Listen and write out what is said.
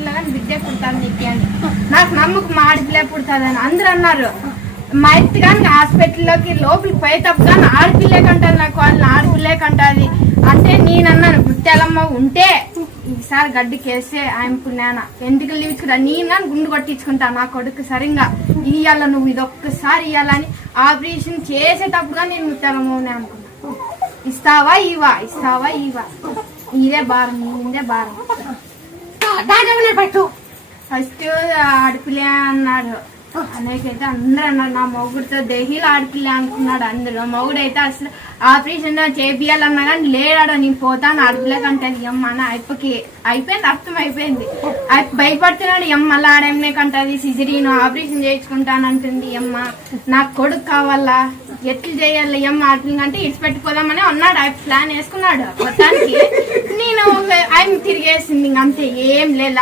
ఆడపిల్ల కానీ బిడ్డే పుడతాను నీకు అని. నాకు నమ్మకం ఆడపిల్ల పుడతాదని అందరూ అన్నారు. మా ఎత్తు కానీ హాస్పిటల్లోకి లోపలికి పోయేటప్పుడు కానీ ఆడపిల్లే కంటారు, నాకు వాళ్ళని ఆడపిల్లే కంటాది అంటే నేనన్నాను ముత్యాలమ్మ ఉంటే ఈసారి గడ్డికేస్తే ఆయన పుణ్యాన ఎందుకు లీవించుకుంటా, నేను కానీ గుండు కొట్టించుకుంటా నా కొడుకు సరిగ్గా ఇయ్యాల, నువ్వు ఇది ఒక్కసారి ఇయ్యాలని. ఆపరేషన్ చేసేటప్పుడు కానీ నేను ముత్యాలమ్మనే అనుకున్నా. ఇస్తావా ఇవా, ఇస్తావా ఇవా, ఇదే భారం, ఇదే భారం. ఫస్ట్ ఆడపిల్ల అన్నాడు, అనేకైతే అందరూ అన్నారు. నా మొగుడితో దేహీలు ఆడపిల్ల అనుకున్నాడు అందరూ. మొగుడైతే అసలు ఆపరేషన్ చేపియాలన్నా కానీ లేడాడు, నేను పోతాను ఆడపిల్ల కంటే అమ్మ అని అయిపోయి అయిపోయింది, అర్థం అయిపోయింది. భయపడుతున్నాడు ఎమ్మ అలా ఆడేమనే కంటది, సిజరీన్ ఆపరేషన్ చేయించుకుంటానంటుంది అమ్మ, నాకు కొడుకు కావాలా, ఎట్లు చేయాలి అమ్మ ఆడపిల్ల అంటే ఇడిచిపెట్టిపోదామని అన్నాడు. ఆయన ప్లాన్ వేసుకున్నాడు మొత్తానికి. నేను ఆయన తిరిగేసింది ఇంకంతే, ఏం లేదు.